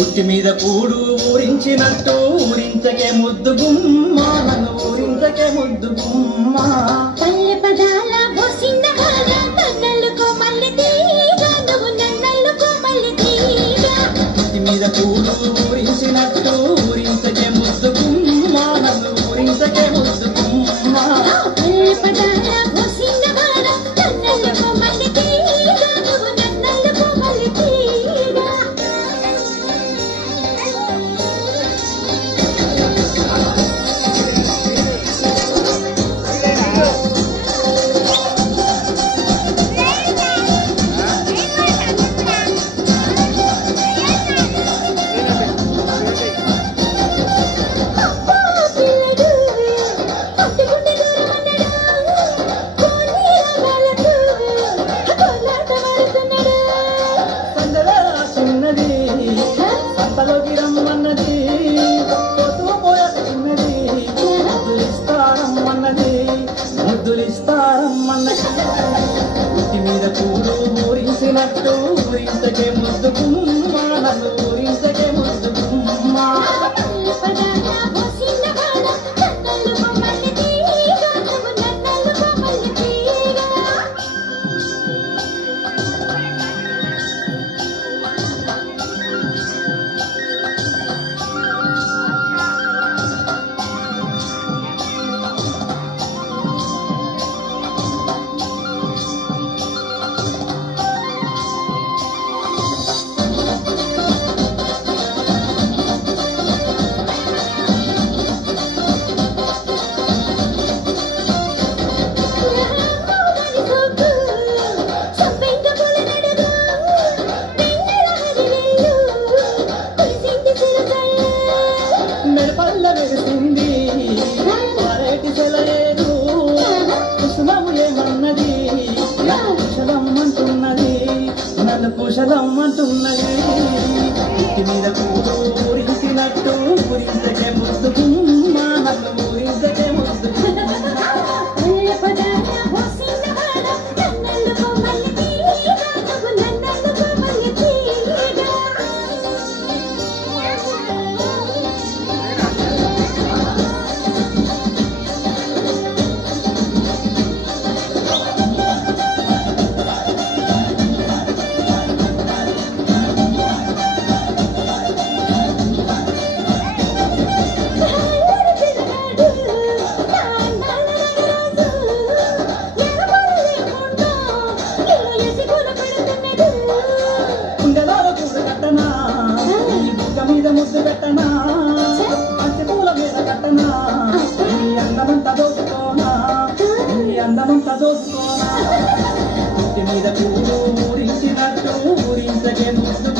ఉట్టి మీద కూడు ఊరించినట్టు ఊరించకే ముద్దు గుమ్మ నన్ను ఊరించకే ముద్దు గుమ్మ పల్లె పదాల బోసిన హాల నన్నలుకో మల్లె తీగ నువ్వు నన్నలుకో మల్లె తీగ ఉట్టి మీద కూడు ఊరించినట్టు ఊరించకే ముద్దు గుమ్మ నన్ను ఊరించకే ముద్దు గుమ్మ పల్లె పదాల బోసిన హాల నన్నలుకో మల్లె తీగ నువ్వు నన్నలుకో మల్లె తీగ ఉట్టి మీద కూడు ఊరించినట్టు ఊరించకే ముద్దు గుమ్మ నన్ను ఊరించకే ముద్దు గుమ్మ మెడపల్ల వెలిసింది వారేటి సెలయేరు కుశలం ఏమన్నది నన్ను కుశలం అంటున్నది నన్ను కుశలం అంటున్నది ఇంటి మీద కూడు ఊరించినట్టు ఊరించకే ముద్దు గుమ్మ నన్ను ఊరించకే ముద్దు మీద ముద్దు పెట్టనా మంచి పూల మీద కట్టనా నీ అందమంతా దోసుకోనా నీ అందమంతా దోసుకోనా ఇంటి మీద కూడు ఊరించినట్టు ఊరించకే ముద్దు